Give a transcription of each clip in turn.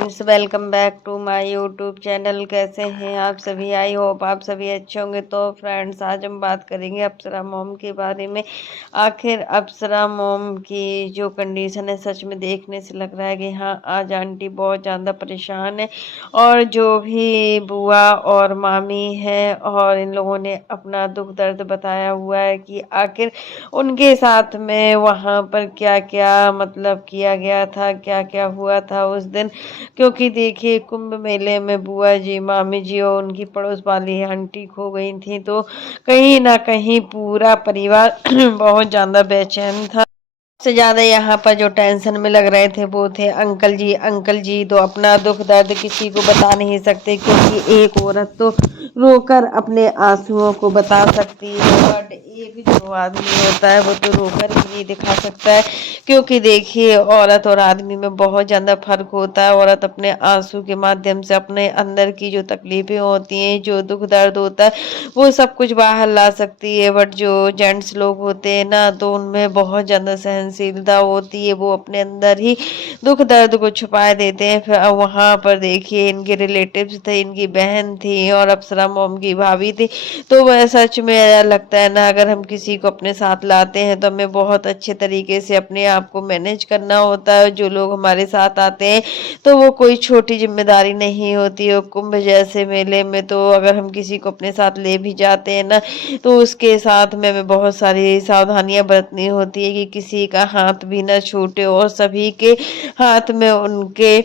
Friends, welcome back to my YouTube channel. कैसे हैं आप सभी? आई होप आप सभी अच्छे होंगे। तो फ्रेंड्स, आज हम बात करेंगे अप्सरा मॉम के बारे में। आखिर अप्सरा मॉम की जो कंडीशन है, सच में देखने से लग रहा है कि हाँ, आज आंटी बहुत ज़्यादा परेशान है। और जो भी बुआ और मामी है और इन लोगों ने अपना दुख दर्द बताया हुआ है कि आखिर उनके साथ में वहाँ पर क्या क्या मतलब किया गया था, क्या क्या हुआ था उस दिन। क्योंकि देखिए, कुंभ मेले में बुआ जी, मामी जी और उनकी पड़ोस वाली आंटी खो गई थी, तो कहीं ना कहीं पूरा परिवार बहुत ज्यादा बेचैन था। सबसे ज्यादा यहाँ पर जो टेंशन में लग रहे थे वो थे अंकल जी। अंकल जी तो अपना दुख दर्द किसी को बता नहीं सकते, क्योंकि एक औरत तो रोकर अपने आंसुओं को बता सकती है, बट एक जो आदमी होता है वो तो रोकर भी नहीं दिखा सकता है। क्योंकि देखिए, औरत और आदमी में बहुत ज्यादा फर्क होता है। औरत अपने आंसू के माध्यम से अपने अंदर की जो तकलीफें होती हैं, जो दुख दर्द होता है, वो सब कुछ बाहर ला सकती है। बट जो जेंट्स लोग होते हैं ना, तो उनमें बहुत ज़्यादा सहनशीलता होती है, वो अपने अंदर ही दुख दर्द को छुपा देते हैं। फिर अब वहाँ पर देखिए, इनके रिलेटिव्स थे, इनकी बहन थी और अप्सरा मोम की भाभी थी। तो वह सच में ऐसा लगता है ना, अगर हम किसी को अपने साथ लाते हैं तो हमें बहुत अच्छे तरीके से अपने आप को मैनेज करना होता है। जो लोग हमारे साथ आते हैं तो वो कोई छोटी जिम्मेदारी नहीं होती है। कुंभ जैसे मेले में तो अगर हम किसी को अपने साथ ले भी जाते हैं ना, तो उसके साथ में हमें बहुत सारी सावधानियां बरतनी होती है कि किसी का हाथ भी ना छूटे, और सभी के हाथ में उनके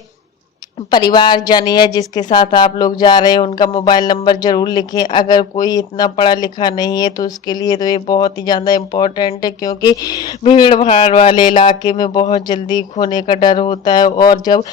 परिवार जानिए या जिसके साथ आप लोग जा रहे हैं उनका मोबाइल नंबर जरूर लिखें। अगर कोई इतना पढ़ा लिखा नहीं है तो उसके लिए तो ये बहुत ही ज़्यादा इम्पोर्टेंट है, क्योंकि भीड़ भाड़ वाले इलाके में बहुत जल्दी खोने का डर होता है। और जब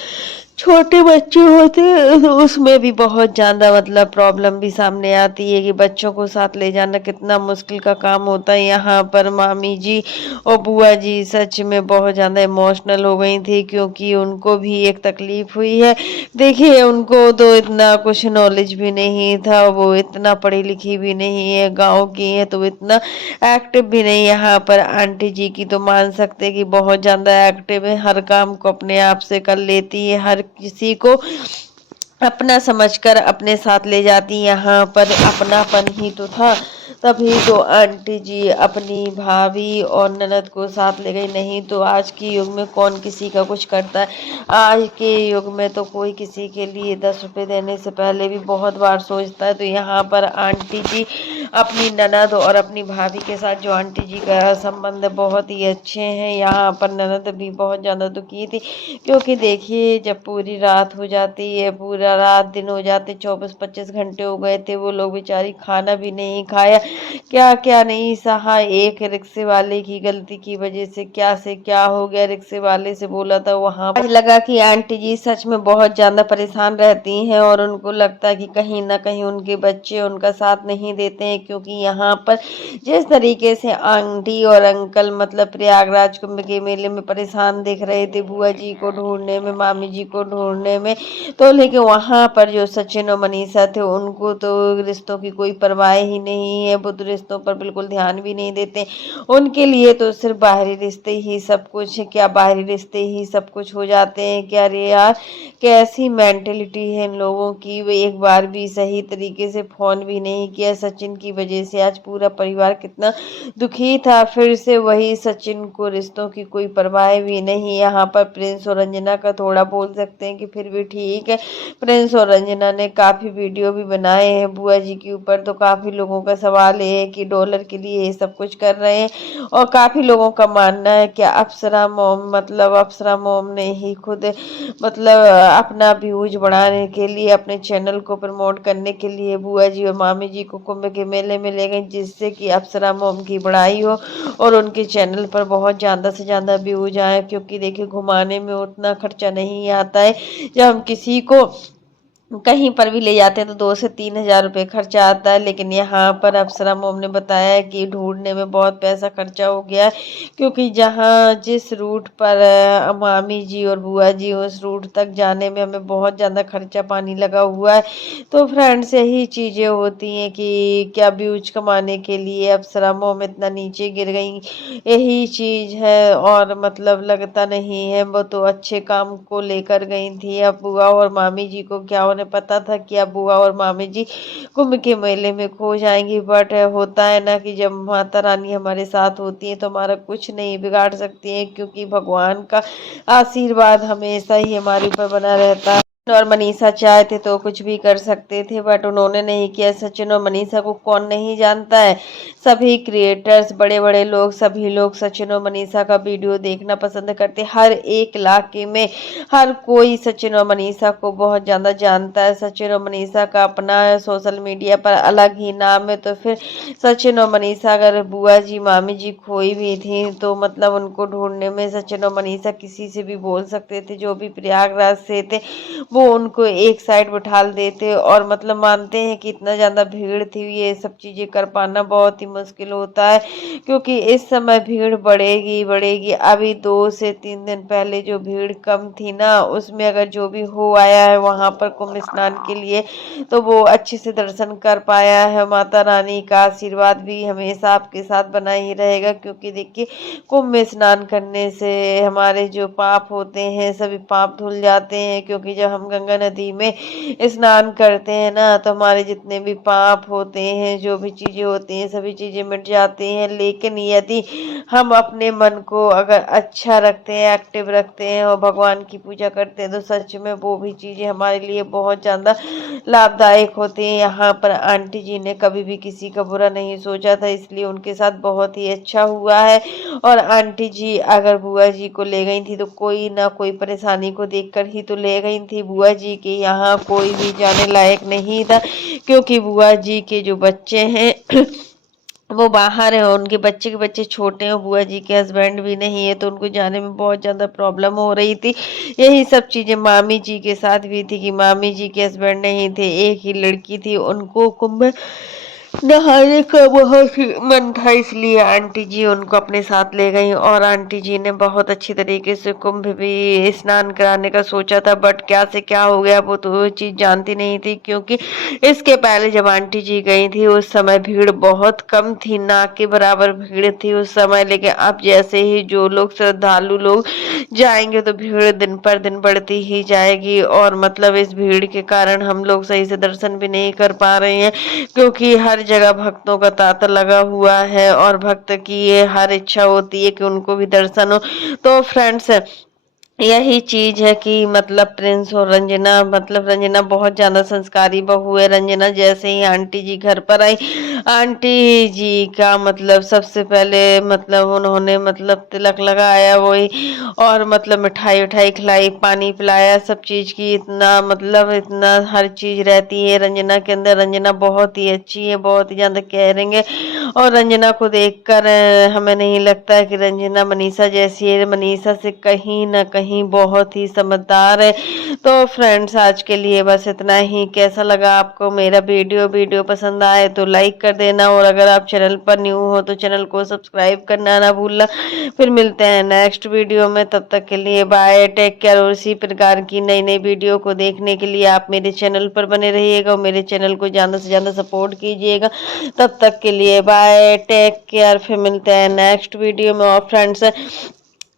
छोटे बच्चे होते हैं तो उसमें भी बहुत ज़्यादा मतलब प्रॉब्लम भी सामने आती है कि बच्चों को साथ ले जाना कितना मुश्किल का काम होता है। यहाँ पर मामी जी और बुआ जी सच में बहुत ज़्यादा इमोशनल हो गई थी, क्योंकि उनको भी एक तकलीफ हुई है। देखिए, उनको तो इतना कुछ नॉलेज भी नहीं था, वो इतना पढ़ी लिखी भी नहीं है, गांव की है तो इतना एक्टिव भी नहीं। यहाँ पर आंटी जी की तो मान सकते हैं कि बहुत ज़्यादा एक्टिव है, हर काम को अपने आप से कर लेती है, हर किसी को अपना समझकर अपने साथ ले जाती। यहाँ पर अपनापन ही तो था, तभी तो आंटी जी अपनी भाभी और ननद को साथ ले गई। नहीं तो आज के युग में कौन किसी का कुछ करता है। आज के युग में तो कोई किसी के लिए 10 रुपए देने से पहले भी बहुत बार सोचता है। तो यहाँ पर आंटी जी अपनी ननद और अपनी भाभी के साथ, जो आंटी जी का संबंध बहुत ही अच्छे हैं, यहाँ पर ननद भी बहुत ज़्यादा दुखी थी। क्योंकि देखिए, जब पूरी रात हो जाती है, पूरा रात दिन हो जाते, 24-25 घंटे हो गए थे, वो लोग बेचारी खाना भी नहीं खाया, क्या क्या नहीं सहा। एक रिक्शे वाले की गलती की वजह से क्या हो गया, रिक्शे वाले से बोला था वहां पर। लगा कि आंटी जी सच में बहुत ज्यादा परेशान रहती हैं, और उनको लगता है कि कहीं ना कहीं उनके बच्चे उनका साथ नहीं देते हैं। क्योंकि यहाँ पर जिस तरीके से आंटी और अंकल मतलब प्रयागराज कुंभ के मेले में परेशान दिख रहे थे, बुआ जी को ढूंढने में, मामी जी को ढूंढने में, तो लेकिन वहां पर जो सचिन और मनीषा थे, उनको तो रिश्तों की कोई परवाह ही नहीं है। वो तो रिश्तों पर बिल्कुल ध्यान भी नहीं देते। उनके लिए तो सिर्फ बाहरी रिश्ते ही सब कुछ है। क्या बाहरी रिश्ते ही सब कुछ हो जाते हैं क्या? रे यार, कैसी मेंटेलिटी है इन लोगों की। वे एक बार भी सही तरीके से फोन भी नहीं किया। सचिन की वजह से आज पूरा परिवार कितना दुखी था। फिर से वही सचिन को रिश्तों की कोई परवाह भी नहीं। यहाँ पर प्रिंस और रंजना का थोड़ा बोल सकते हैं कि फिर भी ठीक है। प्रिंस और रंजना ने काफी वीडियो भी बनाए हैं बुआ जी के ऊपर, तो काफी लोगों का सवाल है कि डॉलर के लिए ये सब कुछ कर रहे हैं। और काफी लोगों का मानना है कि अप्सरा मोम ने ही खुद मतलब अपना व्यूज बढ़ाने के लिए, अपने चैनल को प्रमोट करने के लिए बुआ जी और मामी जी को कुंभ के मेले में ले गई, जिससे कि अप्सरा मोम की बड़ाई हो और उनके चैनल पर बहुत ज़्यादा से ज़्यादा व्यूज आए। क्योंकि देखिए, घुमाने में उतना खर्चा नहीं आता है। जब हम किसी को कहीं पर भी ले जाते हैं तो 2 से 3 हज़ार रुपये खर्चा आता है। लेकिन यहाँ पर अप्सरा मोम ने बताया है कि ढूंढने में बहुत पैसा खर्चा हो गया है, क्योंकि जहाँ जिस रूट पर मामी जी और बुआ जी, उस रूट तक जाने में हमें बहुत ज़्यादा खर्चा पानी लगा हुआ है। तो फ्रेंड्स, यही चीज़ें होती हैं कि क्या व्यूज कमाने के लिए अप्सरा मोम इतना नीचे गिर गई, यही चीज़ है। और मतलब लगता नहीं है, वो तो अच्छे काम को लेकर गई थी। अब बुआ और मामी जी को क्या उन्हें पता था कि अब बुआ और मामी जी कुंभ के मेले में खो जाएंगी। बट होता है ना कि जब माता रानी हमारे साथ होती है तो हमारा कुछ नहीं बिगाड़ सकती है, क्योंकि भगवान का आशीर्वाद हमेशा ही हमारे ऊपर बना रहता है। और मनीषा चाहते तो कुछ भी कर सकते थे, बट उन्होंने नहीं किया। सचिन और मनीषा को कौन नहीं जानता है, सभी क्रिएटर्स, बड़े बड़े लोग, सभी लोग सचिन और मनीषा का वीडियो देखना पसंद करते। हर एक इलाके में हर कोई सचिन और मनीषा को बहुत ज़्यादा जानता है। सचिन और मनीषा का अपना सोशल मीडिया पर अलग ही नाम है। तो फिर सचिन और मनीषा, अगर बुआ जी मामी जी खोई भी थी तो मतलब उनको ढूंढने में सचिन और मनीषा किसी से भी बोल सकते थे। जो भी प्रयागराज से थे वो उनको एक साइड बिठा देते, और मतलब मानते हैं कि इतना ज़्यादा भीड़ थी, ये सब चीज़ें कर पाना बहुत ही मुश्किल होता है, क्योंकि इस समय भीड़ बढ़ेगी बढ़ेगी। अभी 2 से 3 दिन पहले जो भीड़ कम थी ना, उसमें अगर जो भी हो आया है वहाँ पर कुंभ स्नान के लिए, तो वो अच्छे से दर्शन कर पाया है। माता रानी का आशीर्वाद भी हमेशा आपके साथ बना ही रहेगा, क्योंकि देखिए कुंभ में स्नान करने से हमारे जो पाप होते हैं सभी पाप धुल जाते हैं। क्योंकि जब हम गंगा नदी में स्नान करते हैं ना, तो हमारे जितने भी पाप होते हैं, जो भी चीज़ें होती हैं, सभी चीज़ें मिट जाती हैं। लेकिन यदि हम अपने मन को अगर अच्छा रखते हैं, एक्टिव रखते हैं और भगवान की पूजा करते हैं, तो सच में वो भी चीज़ें हमारे लिए बहुत ज़्यादा लाभदायक होती हैं। यहाँ पर आंटी जी ने कभी भी किसी का बुरा नहीं सोचा था, इसलिए उनके साथ बहुत ही अच्छा हुआ है। और आंटी जी अगर बुआ जी को ले गई थी तो कोई ना कोई परेशानी को देखकर ही तो ले गई थी। बुआ जी के यहाँ कोई भी जाने लायक नहीं था, क्योंकि बुआ जी के जो बच्चे हैं वो बाहर है, उनके बच्चे के बच्चे छोटे हैं, बुआ जी के हस्बैंड भी नहीं है, तो उनको जाने में बहुत ज़्यादा प्रॉब्लम हो रही थी। यही सब चीज़ें मामी जी के साथ भी थी कि मामी जी के हस्बैंड नहीं थे, एक ही लड़की थी, उनको कुंभ नहाने का बहुत ही मन था, इसलिए आंटी जी उनको अपने साथ ले गई। और आंटी जी ने बहुत अच्छी तरीके से कुंभ भी स्नान कराने का सोचा था, बट क्या से क्या हो गया वो तो वो चीज़ जानती नहीं थी। क्योंकि इसके पहले जब आंटी जी गई थी उस समय भीड़ बहुत कम थी, ना के बराबर भीड़ थी उस समय। लेकिन अब जैसे ही जो लोग श्रद्धालु लोग जाएंगे तो भीड़ दिन पर दिन बढ़ती ही जाएगी, और मतलब इस भीड़ के कारण हम लोग सही से दर्शन भी नहीं कर पा रहे हैं, क्योंकि हर जगह भक्तों का तांता लगा हुआ है, और भक्त की ये हर इच्छा होती है कि उनको भी दर्शन हो। तो फ्रेंड्स, यही चीज है कि मतलब प्रिंस और रंजना, मतलब रंजना बहुत ज्यादा संस्कारी बहू है। रंजना जैसे ही आंटी जी घर पर आई, आंटी जी का मतलब सबसे पहले मतलब उन्होंने मतलब तिलक लगाया वही, और मतलब मिठाई उठाई खिलाई, पानी पिलाया, सब चीज की इतना मतलब इतना हर चीज रहती है रंजना के अंदर। रंजना बहुत ही अच्छी है, बहुत ही ज्यादा केयरिंग है, और रंजना को देखकर हमें नहीं लगता है कि रंजना मनीषा जैसी है। मनीषा से कहीं ना कहीं बहुत ही समझदार है। तो फ्रेंड्स, आज के लिए बस इतना ही। कैसा लगा आपको मेरा वीडियो पसंद आए तो लाइक कर देना, और अगर आप चैनल पर न्यू हो तो चैनल को सब्सक्राइब करना ना भूलना। फिर मिलते हैं नेक्स्ट वीडियो में, तब तक के लिए बाय, टेक केयर। और इसी प्रकार की नई नई वीडियो को देखने के लिए आप मेरे चैनल पर बने रहिएगा और मेरे चैनल को ज़्यादा से ज़्यादा सपोर्ट कीजिएगा। तब तक के लिए बाय, टेक केयर। फिर मिलते हैं नेक्स्ट वीडियो में। और फ्रेंड्स,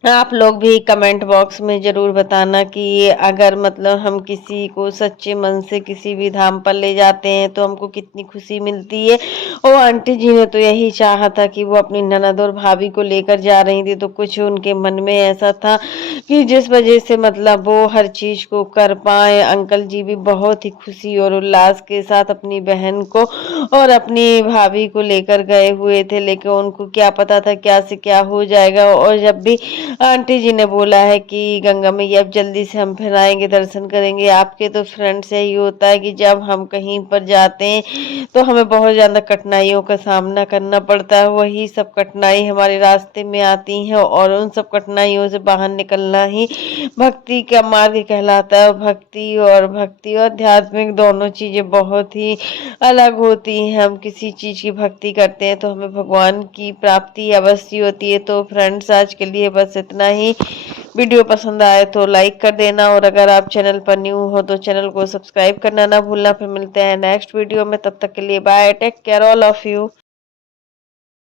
आप लोग भी कमेंट बॉक्स में ज़रूर बताना कि अगर मतलब हम किसी को सच्चे मन से किसी भी धाम पर ले जाते हैं तो हमको कितनी खुशी मिलती है। और आंटी जी ने तो यही चाहा था कि वो अपनी ननद और भाभी को लेकर जा रही थी, तो कुछ उनके मन में ऐसा था कि जिस वजह से मतलब वो हर चीज़ को कर पाए। अंकल जी भी बहुत ही खुशी और उल्लास के साथ अपनी बहन को और अपनी भाभी को लेकर गए हुए थे, लेकिन उनको क्या पता था क्या से क्या हो जाएगा। और जब भी आंटी जी ने बोला है कि गंगा मैया अब जल्दी से हम फिर आएंगे, दर्शन करेंगे आपके। तो फ्रेंड्स यही होता है कि जब हम कहीं पर जाते हैं तो हमें बहुत ज़्यादा कठिनाइयों का सामना करना पड़ता है, वही सब कठिनाई हमारे रास्ते में आती हैं और उन सब कठिनाइयों से बाहर निकलना ही भक्ति का मार्ग कहलाता है। भक्ति और आध्यात्मिक दोनों चीज़ें बहुत ही अलग होती हैं। हम किसी चीज़ की भक्ति करते हैं तो हमें भगवान की प्राप्ति अवश्य होती है। तो फ्रेंड्स आज के लिए बस इतना ही। वीडियो पसंद आए तो लाइक कर देना और अगर आप चैनल पर न्यू हो तो चैनल को सब्सक्राइब करना ना भूलना। फिर मिलते हैं नेक्स्ट वीडियो में, तब तक के लिए bye, take care all of you.